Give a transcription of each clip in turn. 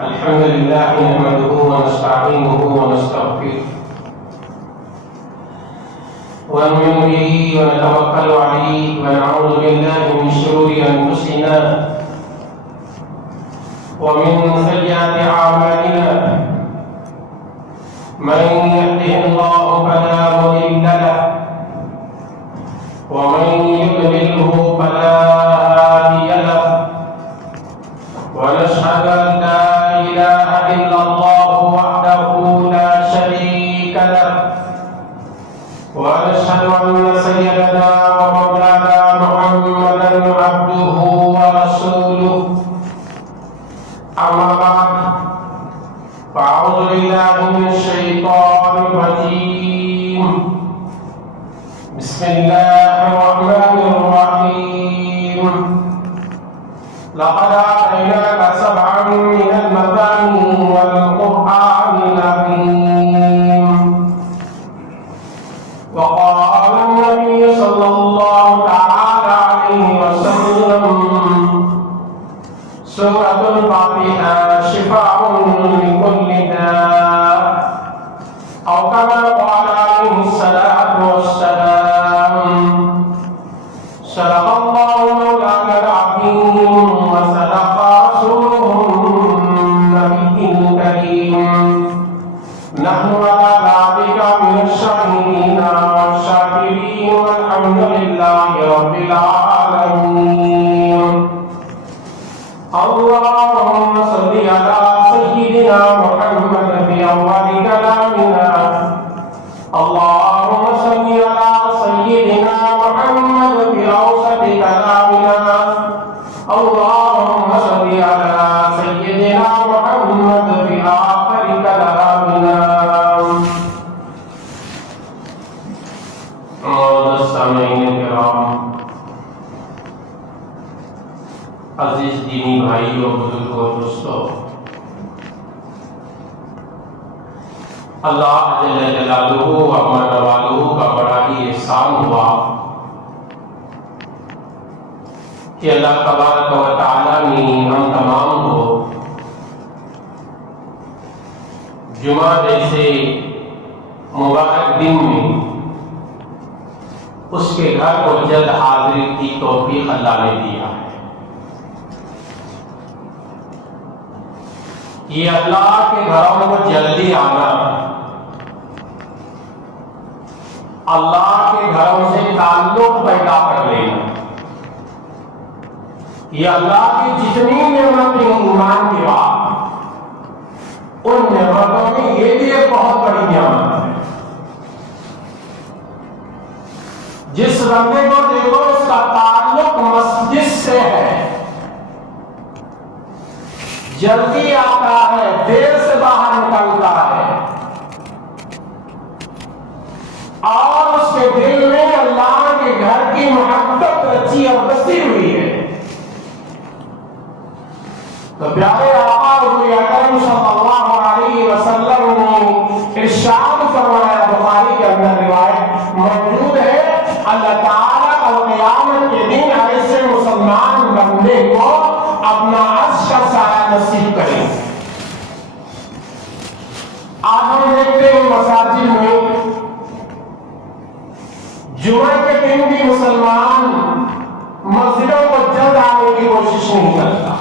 الحمد لله نحمده ونستعينه ونستغفره ونؤمن به ونتوكل عليه ونعوذ بالله من شرور أنفسنا ومن سيئات أعمالنا من يهده الله فلا مضل له ومن يضلله فلا هادي له ونشهد أن لا إله إلا الله وحده لا شريك له ونشهد أن سيدنا ومولانا محمدا عبده ورسوله أما بعد فأعوذ بالله من الشيطان الرجيم بسم الله الرحمن الرحيم لقد آتيناك سبعا من المثاني والقرآن العظيم وقال النبي صلى الله تعالى عليه وسلم سورة الفاتحة شفاء لكل داء أو كما قال عليه الصلاة والسلام صدق الله مولانا العظيم وصدق رسوله النبي الكريم نحن على ذلك من الشاهدين والشاكرين والحمد لله رب العالمين اللهم صل على سيدنا محمد في أول كلامنا اللهم صل على سيدنا محمد في أوسط كلامنا اللهم صل على سيدنا محمد في آخر كلامنا سامعین کرام، عزیز دینی بھائیوں، بزرگوں، دوستوں، اللہ جل جلالہ و عظم نوالہ کا بڑا ہی احسان ہوا کہ اللہ تبارک و تعالیٰ نے ہم تمام کو جمعہ جیسے مبارک دن میں اس کے گھر کو جلد حاضری کی توفیق اللہ نے دیا ہے۔ یہ اللہ کے گھروں کو جلدی آنا، اللہ کے گھروں سے تعلق پیدا کر لینا، یہ اللہ کی جتنی نعمتیں ایمان کے بعد، ان نعمتوں میں یہ بھی ایک بہت بڑی نعمت ہے۔ جس بندے کو دیکھو اس کا تعلق مسجد سے ہے، جلدی آتا ہے، دیر سے باہر نکلتا ہے، اور اس کے دل میں اللہ کے گھر کی محبت رچی اور بسی ہوئی ہے، تو پیارے آقا حضور اکرم صلی اللہ علیہ وسلم نے ارشاد فرمایا، بخاری کے اندر روایت موجود ہے، اللہ تعالیٰ اور قیامت کے دن ایسے مسلمان بندے کو اپنا عرش کا سایہ نصیب کرے۔ آج ہم دیکھتے ہیں مساجد میں جمعہ کے دن بھی مسلمان مسجدوں کو جلد آنے کی کوشش نہیں کرتا،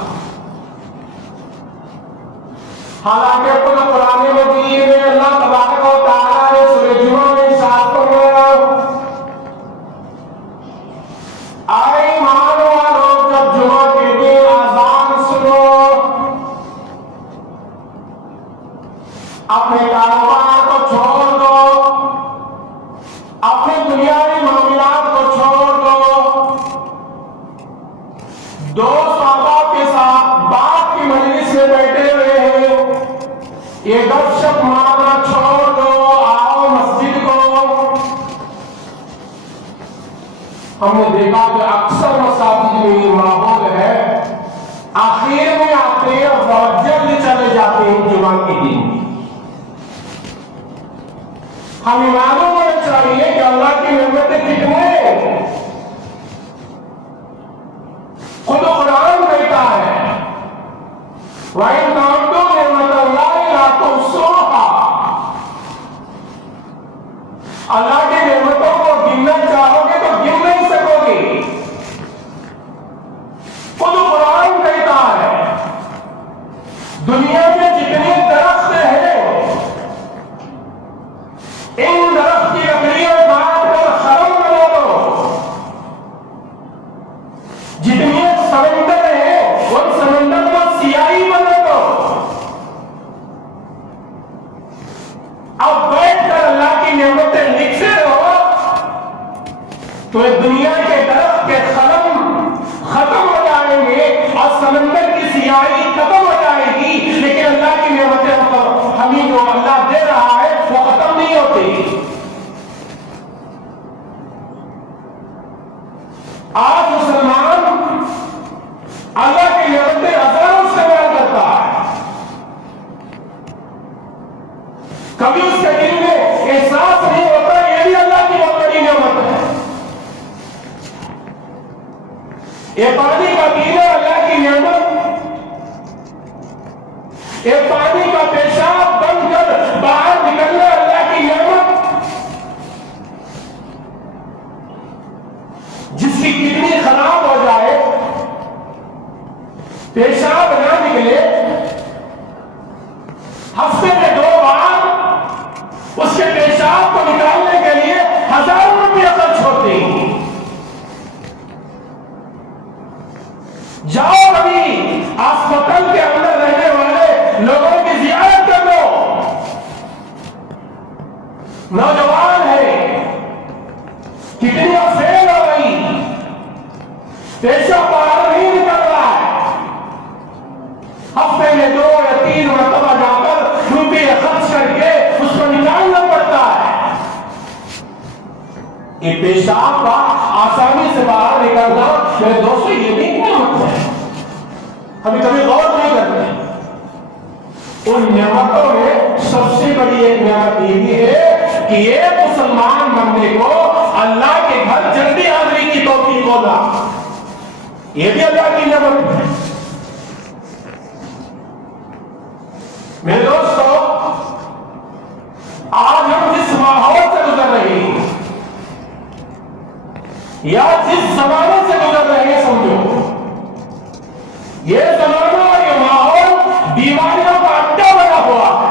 حالانکہ قرآن مجید میں اللہ تبارک و تعالیٰ نے سورہ جمعہ میں ارشاد فرمایا، اے ایمان والو جب جمعہ کے دن اذان سنو، اپنے کاروبار کو چھوڑ دو، اپنے دنیاوی معاملات کو چھوڑ دو، دوست احباب کے ساتھ بات کی مجلس میں بیٹھے ہوئے ہیں، یہ گپ شپ مارنا چھوڑ دو، آؤ مسجد کو۔ ہم نے دیکھا کہ اکثر مساجد میں یہ ماحول ہے، آخر میں آتے ہیں اور بہت جلد چلے جاتے ہیں جمعہ کے دن۔ ہمیں معلوم ہونا چاہیے کہ اللہ کی نعمتیں کتنے خود وَإِنْ تَعُدُّوا نِعْمَتَ اللَّهِ لَا تُحْصُوهَا. اللہ کی نعمتوں کو گننا چاہو گے تو گن نہیں سکو گے. خود قرآن کہتا ہے دنیا میں جتنے درخت ہیں ان درخت کی لکڑیاں کاٹ کر خرم بنا دو. جتنے سمندر ہیں ان سمندر کو سیاہی بنا دو. اب بیٹھ کر اللہ کی نعمتیں لکھتے رہو تو دنیا کے درخت کے خرم ختم ہو جائیں گے اور سمندر کی سیاہی ختم ہو جائے گی، لیکن اللہ کی نعمتیں ہمیں جو اللہ دے رہا ہے وہ ختم نہیں ہوتی. آج مسلمان اللہ کی نعمتیں ہزاروں استعمال کرتا ہے، کبھی اس کے دل میں احساس نہیں ہوتا یہ بھی اللہ کی بہت بڑی نعمت ہے. یہ پانی کا پینا اللہ کی نعمت، یہ پانی کا پیشاب بن کر باہر نکلنا اللہ کی نعمت. جس کی کڈنی خراب ہو جائے پیشاب نہ نکلے ہفتے میں 2 بار اس کے پیشاب کو نکالنے کے لیے ہزاروں روپیہ خرچ ہوتے ہیں. جاؤ ابھی ہاسپٹل کے اندر رہنے والے لوگوں کی زیارت کر لو. نوجوان ہے کڈنیاں فیل ہو گئی، پیشاب باہر نہیں نکل رہا ہے، ہفتے میں 2 یا 3 مرتبہ جا کر روپیے خرچ کر کے اس کو نکالنا پڑتا ہے. یہ پیشاب کا آسانی سے باہر نکلنا میرے دوستوں یہ بھی نعمت ہے، ہمیں کبھی غور نہیں کرتے. ان نعمتوں میں سب سے بڑی ایک نعمت یہ بھی ہے کہ ایک مسلمان بننے کو اللہ کے گھر جلدی حاضری کی توفیق ہونا، یہ بھی اللہ کی نعمت ہے. میرے دوستو آج ہم جس ماحول سے گزر رہے ہیں یا جس زمانے سے گزر رہے ہیں سمجھو یہ زمانہ اور یہ ماحول بیماریوں کا اڈا بنا ہوا ہے.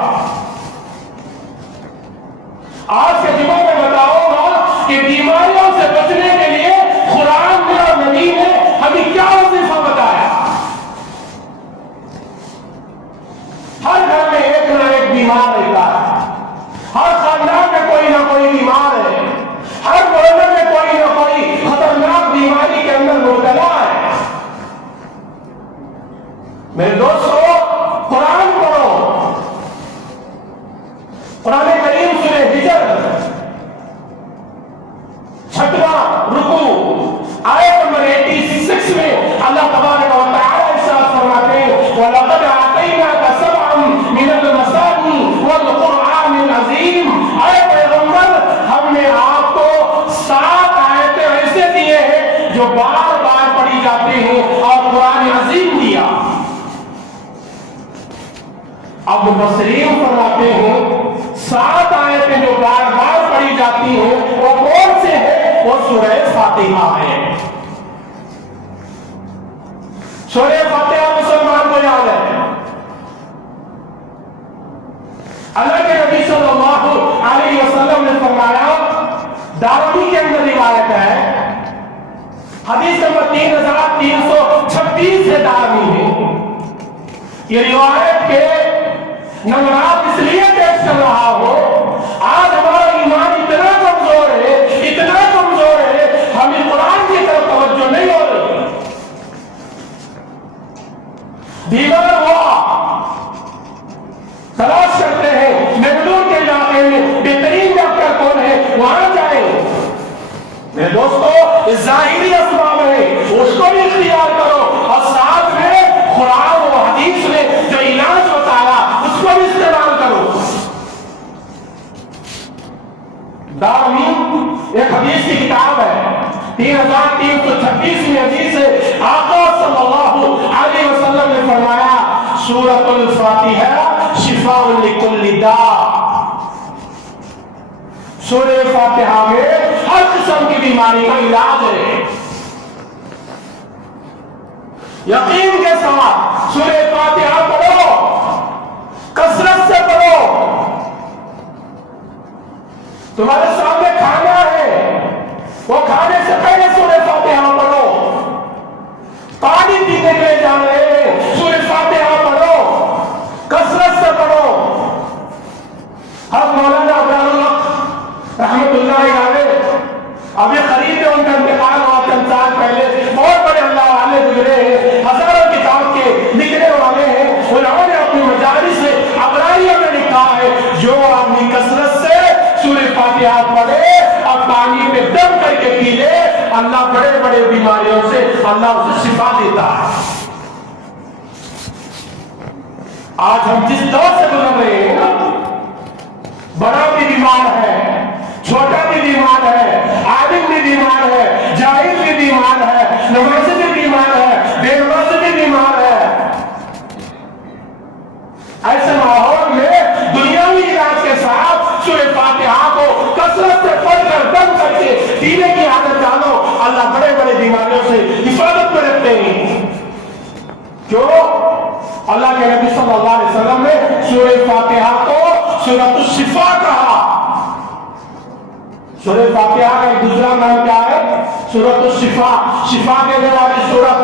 آج کے جمعہ میں بتاؤں گا کہ بیماریوں سے بچنے کے لیے قرآن نے اور نبی نے ہمیں کیا وظیفہ بتایا. ہر گھر میں ایک نہ ایک بیمار رہتا ہے، ہر خاندان میں کوئی نہ کوئی بیمار ہے، ہر محلے میں کوئی نہ کوئی خطرناک بیماری کے اندر مبتلا ہے. میرے دوستو قرآن پڑھو. قرآن کریم سورہ ہجر 6واں رکوع آیت نمبر 86 میں اللہ تبارک و تعالی ارشاد فرماتے ہیں وَلَقَدْ آتَيْنَاكَ سَبْعًا مِنَ الْمَثَانِي وَالْقُرْآنِ الْعَظِيمِ. اے پیغمبر ہم نے آپ کو 7 آیتیں ایسے دیے ہیں جو بار بار پڑھی جاتے ہیں اور قرآن عظیم دیا. اب مفسرین فرماتے ہیں 7 آیتیں جو بار بار پڑھی جاتی ہیں وہ کون سے ہیں؟ وہ سورہ فاتحہ ہے. سورہ فاتحہ مسلمان کو یاد ہے. اللہ کے نبی صلی اللہ علیہ وسلم نے فرمایا، دارمی کے اندر روایت ہے، حدیث نمبر 3336 سے دارمی ہے. یہ روایت کے نمبرات اس لیے پیش کر رہا ہو آج ہمارا ایمان اتنا کمزور ہے، اتنا کمزور ہے ہمیں قرآن کی طرف توجہ نہیں ہو رہی. بیمار ہوا تلاش کرتے ہیں بنگلور کے علاقے میں بہترین ڈاکٹر کون ہے وہاں جائیں. میرے دوستو ظاہری اسباب ہے اس کو بھی اختیار کرو اور ساتھ میں قرآن و حدیث نے جو علاج بتایا اس کو بھی استعمال کرو. دارمی ایک حدیث کی کتاب ہے، 3336 حدیث ہے. آقا صلی اللہ علیہ وسلم نے فرمایا سورۃ الفاتحہ شفاء لکل داء، سورہ فاتحہ میں ہر قسم کی بیماری کا علاج ہے۔ یقین کے ساتھ سورہ فاتحہ پڑھو، کثرت سے پڑھو۔ تمہارے سامنے کھانا ہے، وہ کھانے سے پہلے سورہ فاتحہ پڑھو۔ پانی پینے کے لیے جا رہے ہیں، سورہ فاتحہ پڑھو، کثرت سے پڑھو۔ حضرت مولانا ابرار الحق رحمت اللہ علیہ ابھی قریب میں ان کا انتقال ہوا، چند سال پہلے، بہت بڑے اللہ والے گزرے ہیں، ہزاروں کتاب کے لکھنے والے ہیں۔ انہوں نے اپنی مجالس سے ابراریہ میں لکھا ہے، جو آدمی کثرت سے سورہ فاتحہ پڑھے اور پانی پہ دم کر کے پی لے، اللہ بڑے بڑے بیماریوں سے اللہ اسے شفا دیتا ہے۔ آج ہم جس دور سے گزر رہے ہیں نا، بڑا بھی بیمار ہے، چھوٹا بھی بیمار ہے، عالم بھی بیمار ہے، جاہل بھی بیمار ہے، نمازی بھی بیمار ہے، بے نمازی بھی بیمار ہے۔ ایسے ماحول میں دنیاوی علاج کے ساتھ سورہ فاتحہ کو کثرت سے پڑھ کر دم کر کے پینے کی عادت ڈالو، اللہ بڑے بڑے بیماریوں سے حفاظت میں رکھتے ہیں۔ کیوں؟ اللہ کے نبی صلی اللہ علیہ وسلم نے سورہ فاتحہ کو سورۃ الشفا کہا۔ سورہ فاتحہ کا ایک دوسرا نام کیا ہے؟ سورۃ الشفا، شفا دینے والی سورت۔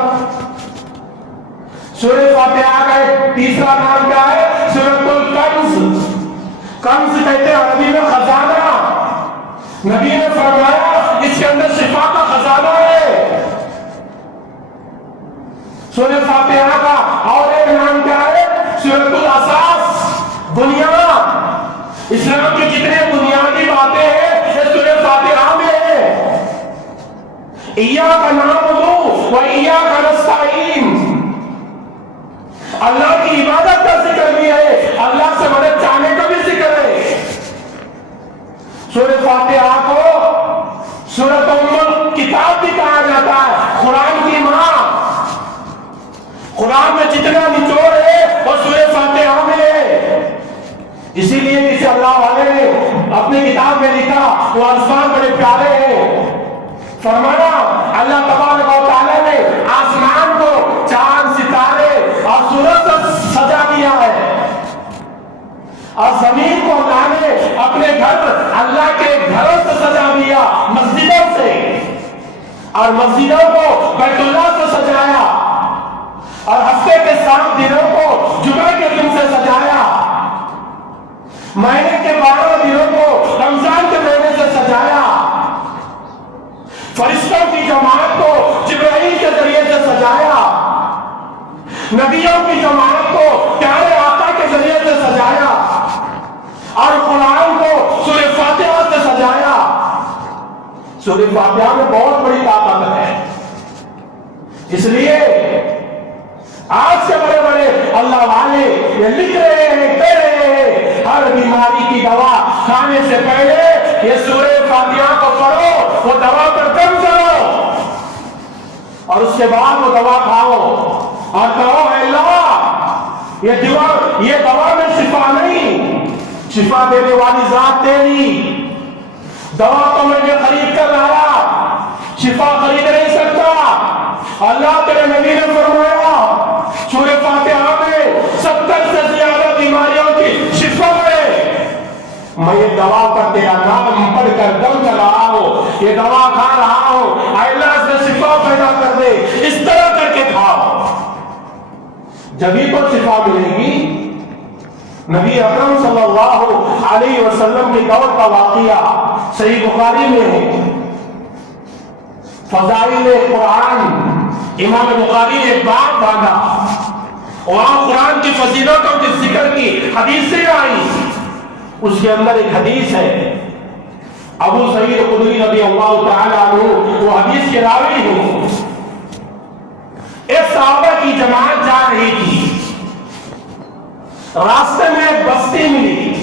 سورہ فاتحہ کا ایک تیسرا نام کیا ہے؟ سورۃ الکنز۔ کنز کہتے ہیں عربی میں خزانہ۔ نبی نے فرمایا اس کے اندر شفا کا خزانہ ہے۔ سورہ فاتحہ کا اور ایک نام کیا ہے؟ سورۃ الاساس، بنیاد۔ اسلام کی جتنے بنیادی باتیں ہیں یہ سورہ فاتحہ میں ہے۔ ایاک نعبد و ایاک نستعین، اللہ کی عبادت کا ذکر بھی ہے، اللہ سے مدد چاہنے کا بھی ذکر ہے۔ سورہ فاتحہ کو سورۃ ام کتاب بھی کہا جاتا ہے، قرآن کی ماں۔ قرآن میں جتنا نچوڑ ہے وہ سورہ فاتحہ میں ہے۔ اسی لیے کسی اللہ والے نے اپنی کتاب میں لکھا، وہ الفاظ بڑے پیارے ہیں۔ فرمایا اللہ تبارک و تعالیٰ نے آسمان کو چاند، ستارے اور سورج سے سجا دیا ہے، اور زمین کو اللہ نے اپنے گھر، اللہ کے گھروں سے سجا دیا، مسجدوں سے، اور مسجدوں کو بیت اللہ سے سجایا، اور ہفتے کے 7 دنوں کو جمعہ کے دن سے سجایا، مہینے کے 12 دنوں کو رمضان کے مہینے سے سجایا، فرشتوں کی جماعت کو جبرائیل کے ذریعے سے سجایا، نبیوں کی جماعت کو پیارے آقا کے ذریعے سے سجایا، اور قرآن کو سورہ فاتحہ سے سجایا۔ سورہ فاتحہ میں بہت بڑی طاقت ہے۔ اس لیے آج سے بڑے بڑے اللہ والے یہ لکھ رہے ہیں، کہہ رہے ہیں، ہر بیماری کی دوا کھانے سے پہلے یہ سورہ فاتحہ کو پڑھو، وہ دوا پر دم کرو، اور اس کے بعد وہ دوا کھاؤ، اور کہو اے اللہ یہ دوا میں شفا نہیں، شفا دینے والی ذات تیری، دوا تو میں نے خرید کر لایا، شفا خرید نہیں سکتا۔ اللہ تیرے نبی نے فرمایا سورہ فاتحہ میں 70 سے زیادہ بیماریوں کی شفا ہے، میں یہ دوا پر تیرا نام پڑھ کر دم کر رہا ہوں، یہ دوا کھا رہا ہوں، اے اللہ اس میں شفا پیدا کر دے، اس طرح کر کے کھاؤ، جبھی تو شفا ملے گی۔ نبی اکرم صلی اللہ علیہ وسلم کے دور کا واقعہ صحیح بخاری میں ہے، فضائل قرآن، امام بخاری نے ایک باب باندھا، وہاں قرآن کی فضیلتوں کے ذکر کی حدیثیں آئی، اس کے اندر ایک حدیث ہے، ابو سعید خدری رضی اللہ تعالی عنہ وہ حدیث کے راوی ہیں۔ ایک صحابہ کی جماعت جا رہی تھی، راستے میں ایک بستی ملی،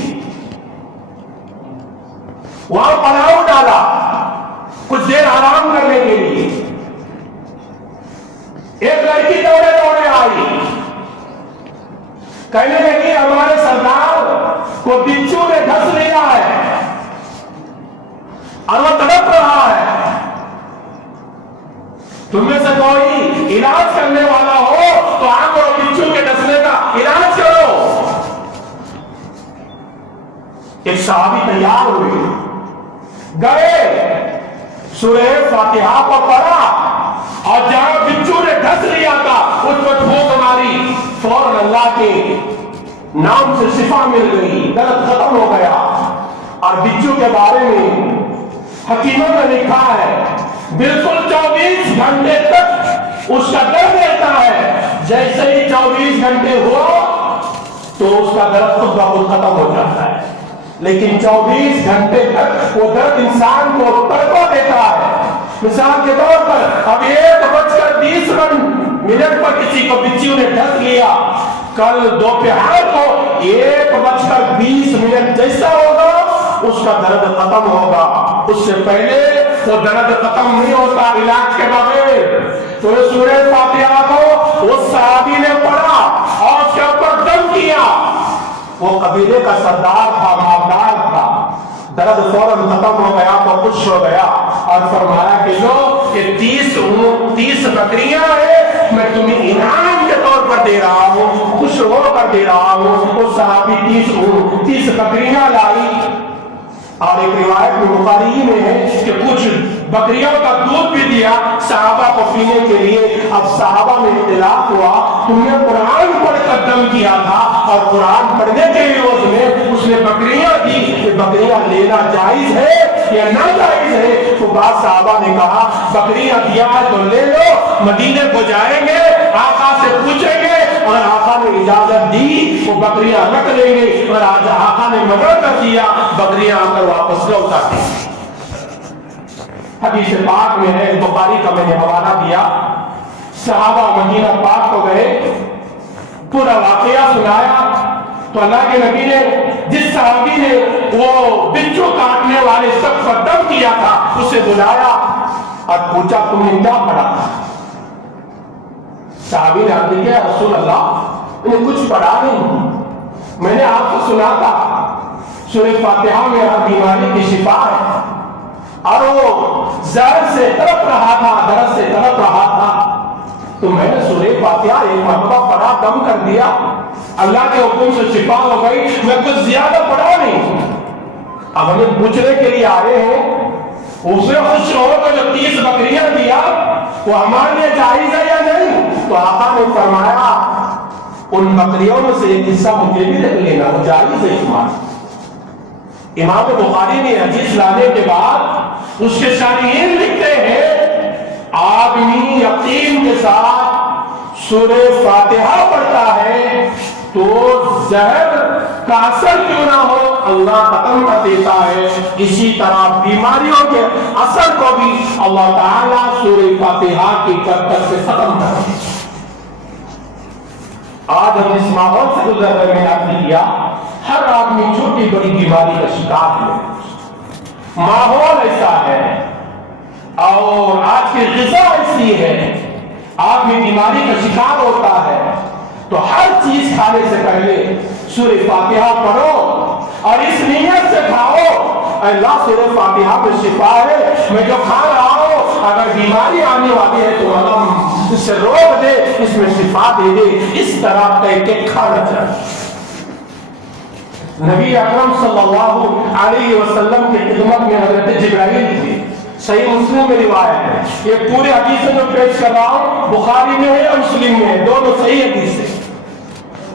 وہاں پڑاؤ ڈالا کچھ دیر آرام کرنے کے لیے۔ ایک لڑکی دوڑے دوڑے آئی، کہنے لگی ہمارے سردار کو بچھو نے ڈھس لیا ہے اور وہ تڑپ رہا ہے، تم میں سے کوئی علاج کرنے والا ہو تو آپ اور بچھو کے ڈسنے کا علاج کرو۔ ایک صحابی تیار ہوئے، گئے سورہ فاتحہ کو پڑھا اور جہاں بچھو نے ڈھس لیا تھا اس پر پھونک ماری، فوراً اللہ کے نام سے شفا مل گئی، درد ختم ہو گیا۔ اور بچھو کے بارے میں حکیموں نے لکھا ہے بالکل 24 گھنٹے تک اس کا درد رہتا ہے، جیسے ہی 24 گھنٹے ہوا تو اس کا درد خود بخود ختم ہو جاتا ہے، لیکن 24 گھنٹے تک وہ درد انسان کو تڑپا دیتا ہے۔ مثال کے طور پر اب 1:20 پر کسی کو بچھو نے ڈھس لیا، کل دوپہر کو 1:20 جیسا ہوگا اس کا درد ختم ہوگا، اس سے پہلے وہ درد ختم نہیں ہوتا علاج کے بغیر۔ تو یہ سورہ فاتحہ کو اس صحابی نے پڑھا اور اس کے اوپر دم کیا، وہ قبیلے کا سردار تھا، مالدار تھا، درد فوراً ختم ہو گیا تو خوش ہو گیا اور فرمایا کہ لو یہ 30 بکریاں ہیں، میں تمہیں انعام کے طور پر دے رہا ہوں، خوش ہو کر دے رہا ہوں۔ وہ صحابی 30 بکریاں لائی، اور ایک روایت میں بخاری میں ہے کہ کچھ بکریوں کا دودھ بھی دیا صحابہ کو پینے کے لیے۔ اب صحابہ میں اختلاف ہوا، تم نے قرآن پڑھ کر دم کیا تھا اور قرآن پڑھنے کے عوض میں اس نے بکریاں دی، کہ بکریاں لینا جائز ہے یا ناجائز ہے؟ تو بعض صحابہ نے کہا بکریاں دیا ہے تو لے لو، مدینے کو جائیں گے آقا سے پوچھیں گے، اور آقا نے اجازت دی وہ بکریاں رکھ لیں گے، اور آج آقا نے منع کر دیا بکریاں آ کر واپس لوٹا دی۔ حدیث پاک میں ہے، بخاری کا میں نے حوالہ دیا، صحابہ مدینہ پاک کو گئے، پورا واقعہ سنایا تو اللہ کے نبی نے جس صحابی نے وہ بچھو کاٹنے والے سب پر دم کیا تھا اسے بلایا اور پوچھا تم نے کیا پڑھا؟ صحابی نے عرض کیا رسول اللہ میں نے کچھ پڑھا نہیں، میں نے آپ کو سنا تھا سورہ فاتحہ میں ہر بیماری کی شفا ہے، اور وہ زہر سے تڑپ رہا تھا، درد سے تڑپ رہا تھا، تو میں نے سورہ فاتحہ ایک مرتبہ پڑھا، دم کر دیا، اللہ کے حکم سے شفا ہو گئی، میں کچھ زیادہ پڑھا نہیں۔ اب ہمیں پوچھنے کے لیے آئے ہیں اسے خوش ہو تو جو 30 بکریاں دیا وہ ہمارے لیے جائز ہے یا نہیں؟ تو آقا نے فرمایا ان بکریوں میں سے ایک حصہ مجھے بھی رکھ لینا، وہ جائز ہے تمہارا۔ امام بخاری نے حدیث لانے کے بعد اس کے شارحین لکھتے ہیں آدمی یقین کے ساتھ سورہ فاتحہ پڑھتا ہے تو زہر کا اثر کیوں نہ ہو اللہ ختم کر دیتا ہے، اسی طرح بیماریوں کے اثر کو بھی اللہ تعالیٰ سورہ فاتحہ کی برکت سے ختم کر دیتا ہے۔ آج ہم اس ماحول سے گزر رہے ہیں، آپ نے کیا ہر آدمی چھوٹی بڑی بیماری کا شکار ہے، ماحول ایسا ہے اور آج کی غذا ایسی ہے، آدمی بیماری کا شکار ہوتا ہے۔ تو ہر چیز کھانے سے پہلے سورہ فاتحہ پڑھو اور اس نیت سے کھاؤ اللہ سورہ فاتحہ میں شفا ہے، میں جو کھا رہا ہوں اگر بیماری آنے والی ہے تو اللہ اس سے روک دے، اس میں شفا دے دے، اس طرح کہہ کے کھانا چاہیے۔ نبی اکرم صلی اللہ علیہ وسلم کی خدمت میں حضرت جبرائیل تھے، صحیح مسلم میں روایت ہے، یہ پورے حدیث جو پیش کر رہا ہوں بخاری میں ہے اور مسلم میں ہے، دونوں صحیح حدیث ہے،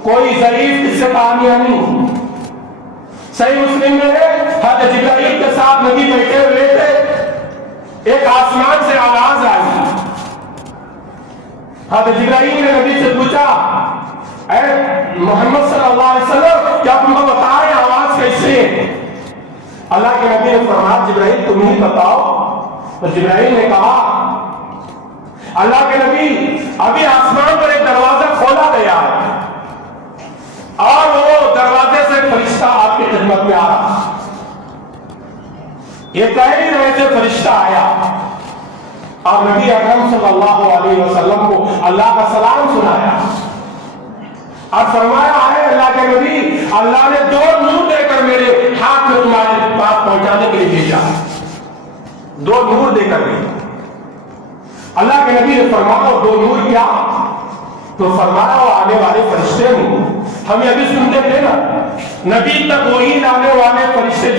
کوئی ضعیف اس سے کہانیاں نہیں۔ صحیح مسلم میں ہے حضرت جبرائیل کے ساتھ نبی بیٹھے ہوئے تھے، ایک آسمان سے آواز آئی، حضرت جبرائیل نے نبی سے پوچھا اے محمد صلی اللہ علیہ وسلم کیا تم کو بتائیں آواز کیسے ہے؟ اللہ کے نبی نے فرمایا جبرائیل تم ہی بتاؤ۔ تو جبرائیل نے کہا اللہ کے نبی ابھی آسمان پر ایک دروازہ کھولا گیا ہے اور وہ دروازے سے فرشتہ آپ کی خدمت میں آ رہا، یہ کہہ ہی رہے تھے فرشتہ آیا اور نبی اکرم صلی اللہ علیہ وسلم کو اللہ کا سلام سنایا اور فرمایا ہے کے نبی اللہ نے 2 نور دے کر میرے ہاتھ میں تمہارے پاس پہنچانے کے لیے بھیجا، 2 نور دے کر بھیجا۔ اللہ کے نبی نے فرمایا 2 نور کیا؟ تو فرمایا وہ آنے والے فرشتے ہوں۔ ہم ابھی سنتے تھے نا، نبی تک وہی لانے والے فرشتے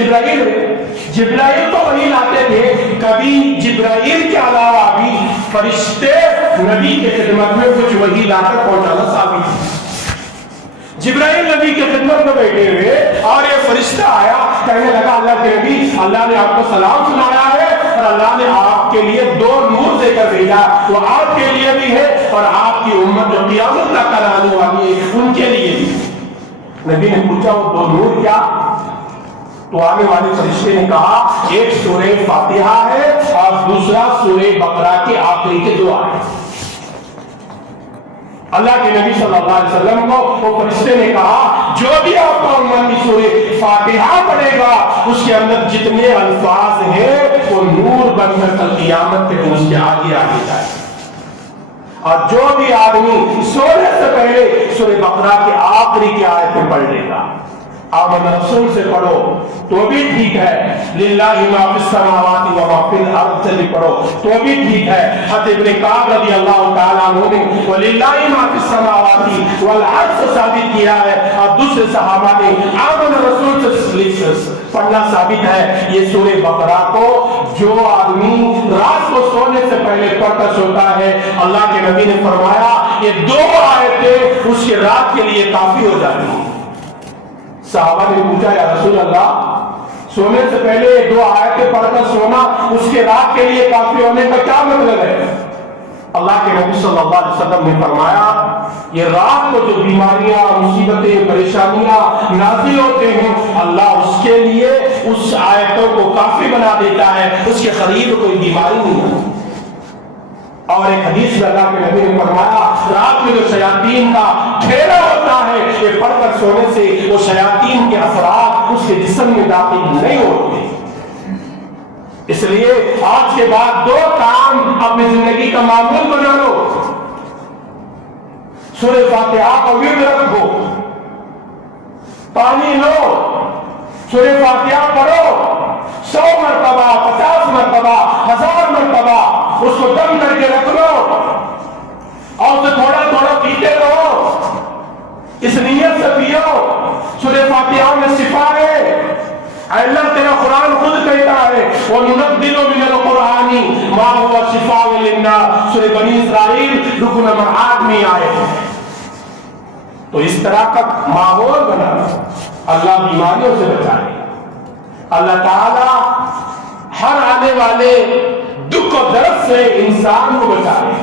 جبرائیل تو وہی لاتے تھے، کبھی جبرائیل کے علاوہ بھی فرشتے نبی کے خدمت میں کچھ وہی لا کر پہنچانا ثابت ہے۔ جبرائیل نبی کے خدمت میں بیٹھے ہوئے اور یہ فرشتہ آیا، کہنے لگا اللہ کے نبی اللہ نے آپ کو سلام سنایا ہے اور اللہ نے آپ کے لیے 2 نور دے کر بھیجا، وہ آپ کے لیے بھی ہے اور آپ کی امت جو قیامت تک آنے والی ہے ان کے لیے بھی۔ نبی نے پوچھا وہ 2 نور کیا؟ تو آنے والے فرشتے نے کہا ایک سورہ فاتحہ ہے اور دوسرا سورہ بقرہ کے آخری کے 2 آیات۔ اللہ کے نبی صلی اللہ علیہ وسلم کو وہ فرشتے نے کہا جو بھی آپ کا امتی سورہ فاتحہ پڑھے گا اس کے اندر جتنے الفاظ ہیں وہ نور بن کر کل قیامت کے دن اس کے آگے آگے جائے، اور جو بھی آدمی سونے سے پہلے سورہ بقرہ کے آخری کی آیتیں پڑھ لے گا، آمن رسول سے پڑھو تو بھی ٹھیک ہے، للہ ما فی السماوات و ما فی الارض سے بھی پڑھو تو بھی ٹھیک ہے۔ حضرت ابن کعب رضی اللہ تعالیٰ عنہ نے وللہ ما فی السماوات والارض سے ثابت کیا ہے، اور دوسرے صحابہ نے آمن رسول سے پڑھنا ثابت ہے۔ یہ سورہ بقرہ کو جو آدمی رات کو سونے سے پہلے پڑھ کر سوتا ہے، اللہ کے نبی نے فرمایا یہ 2 آیتیں اس کے رات کے لیے کافی ہو جاتی ہیں۔ صحابہ نے پوچھا یا رسول اللہ سونے سے پہلے 2 آیتیں پڑھ کر سونا اس کے رات کے لیے کافی ہونے کا کیا مطلب ہے؟ اللہ کے نبی صلی اللہ علیہ وسلم نے فرمایا یہ رات کو جو بیماریاں مصیبتیں پریشانیاں نازل ہوتے ہیں اللہ اس کے لیے اس آیتوں کو کافی بنا دیتا ہے، اس کے قریب کوئی بیماری نہیں ہے۔ اور ایک حدیث میں اللہ کے نبی نے فرمایا رات میں جو شیاطین کا ٹھیرا ہوتا ہے یہ پڑھ کر سونے سے وہ شیاطین کے اثرات اس کے جسم میں داخل نہیں ہوتے۔ اس لیے آج کے بعد 2 کام اپنی زندگی کا معمول بنا لو، سورہ فاتحہ کو ورد رکھو، پانی لو، سورہ فاتحہ پڑھو 100 مرتبہ 50 مرتبہ 1000 مرتبہ، اس کو دم کر کے رکھ لو اور اسے تھوڑا تھوڑا پیتے رہو، اس نیت سے پیو سورہ فاتحہ میں شفا ہے۔ اللہ تیرا قرآن خود کہتا ہے وَنُنَزِّلُ مِنَ الْقُرْآنِ مَا هُوَ شِفَاءٌ لِلنَّاسِ، سورہ بنی اسرائیل رکن نمبر 8 میں آئے۔ تو اس طرح کا ماحول بنا اللہ بیماریوں سے بچائے، اللہ تعالی ہر آنے والے دکھ و درد سے انسان کو بچائے۔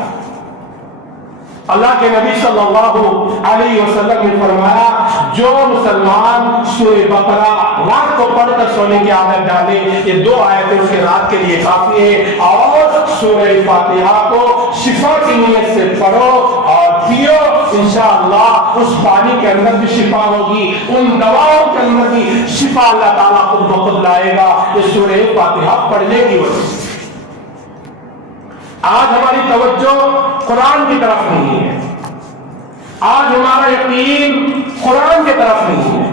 اللہ کے نبی صلی اللہ علیہ وسلم نے فرمایا جو مسلمان سورہ بقرہ رات کو پڑھ کر سونے کی عادت ڈالے یہ 2 آیتیں اس کے رات کے لیے کافی ہے، اور سورہ فاتحہ کو شفا کی نیت سے پڑھو اور پیو، انشاءاللہ اس پانی کے اندر بھی شفا ہوگی، ان دواؤں کے اندر بھی شفا اللہ تعالیٰ خود بخود لائے گا یہ سورہ فاتحہ پڑھنے کی وجہ سے۔ آج ہماری توجہ قرآن کی طرف نہیں ہے، آج ہمارا یقین قرآن کی طرف نہیں ہے،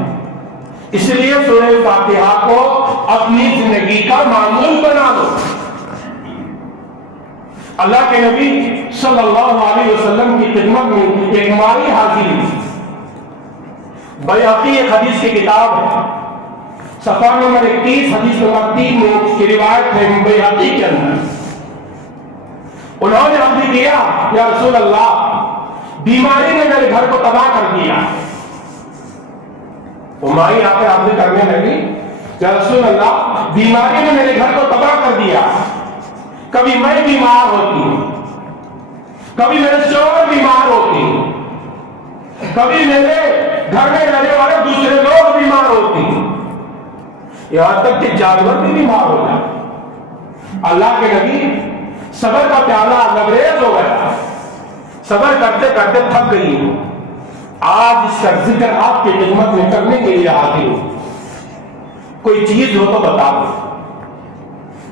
اس لیے سورہ فاتحہ کو اپنی زندگی کا معمول بنا دو۔ اللہ کے نبی صلی اللہ علیہ وسلم کی خدمت میں ایک ماری حاضر ہوئی، بیہقی ایک حدیث کی کتاب ہے، صفحہ نمبر 31 حدیث نمبر 3 میں کی روایت ہے بیہقی کے اندر۔ انہوں نے عرض کیا یا رسول اللہ بیماری نے میرے گھر کو تباہ کر دیا۔ مائی آ کے عرض کرنے لگی یا رسول اللہ بیماری نے میرے گھر کو تباہ کر دیا، کبھی میں بیمار ہوتی ہوں، کبھی میرے شوہر بیمار ہوتی ہوں، کبھی میرے گھر میں رہنے والے دوسرے لوگ بیمار ہوتے ہیں، یہاں تک کہ جانور بھی بیمار ہو جائے۔ اللہ کے نبی صبر کا پیالہ لبریز ہو گیا، صبر کرتے کرتے تھک گئی ہوں، آج اس کا ذکر آپ کی خدمت میں کرنے کے لیے حاضر ہوں، کوئی چیز ہو تو بتا دو۔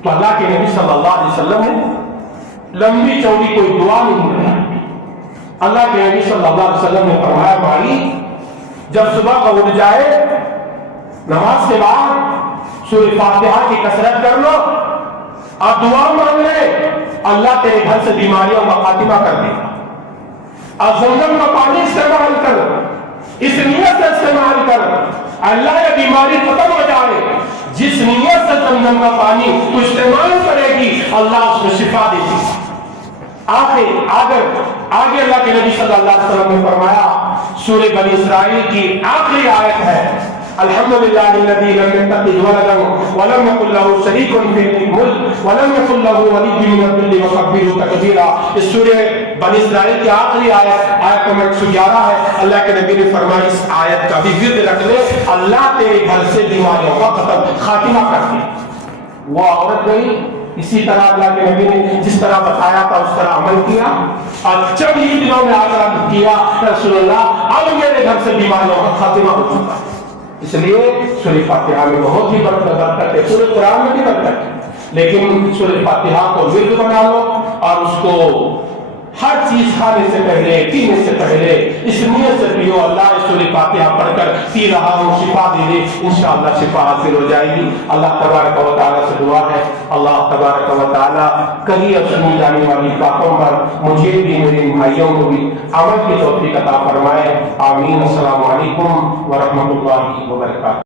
تو اللہ کے نبی صلی اللہ علیہ وسلم نے لمبی چوڑی کوئی دعا نہیں بنائی، اللہ کے نبی صلی اللہ علیہ وسلم نے فرمایا بھائی جب صبح کو اٹھ جائے نماز کے بعد سورہ فاتحہ کی کثرت کر لو اور دعا مانگ لے، اللہ تیرے گھر سے بیماریوں کا خاتمہ کر دے گا۔ اور زمزم کا پانی استعمال کر، اس نیت سے استعمال کر، اللہ یہ بیماری ختم ہو جائے۔ جس نیت سے زمزم کا پانی تو استعمال کرے گی اللہ اس کو شفا دے گی۔ آگے اللہ کے نبی صلی اللہ علیہ وسلم نے فرمایا، سورہ بنی اسرائیل کی آخری آیت ہے، الحمدللہ الذی لم یتخذ ولدا ولم یکن له شریک فی الملک ولم یکن له ولی من الذل وکبرہ تکبیرا۔ اس سورہ بنی اسرائیل کی آخری آیت نمبر 111 ہے۔ اللہ کے نبی نے فرمایا اس آیت کا بھی ورد رکھ لے، اللہ تیرے گھر سے بیماریوں کا خاتمہ کر دے۔ وہ عورت گئی، اسی طرح اللہ کے نبی نے جس طرح بتایا تھا اس طرح عمل کیا، اور جب ہی دنوں میں آگرہ کیا رسول اللہ اب میرے گھر سے بیماریوں کا خاتمہ ہو چکا۔ اس لیے سورہ فاتحہ میں بہت ہی برکت ہے، پورے قرآن میں بھی برکت ہے، لیکن سورہ فاتحہ کو ورد بنا لو اور اس کو ہر چیز کھانے سے پہلے پینے سے پہلے اس نیت سے پیو، اللہ اس سورہ فاتحہ پڑھ کر پی رہا ہوں شفا دے دے، انشاءاللہ شفا حاصل ہو جائے گی۔ اللہ تبارک و تعالیٰ سے دعا ہے، اللہ تبارک و تعالیٰ کہی اور سنی جانے والی باتوں پر مجھے بھی میرے بھائیوں کو بھی عمل کی توفیق عطا فرمائے، آمین۔ السلام علیکم ورحمۃ اللہ وبرکاتہ۔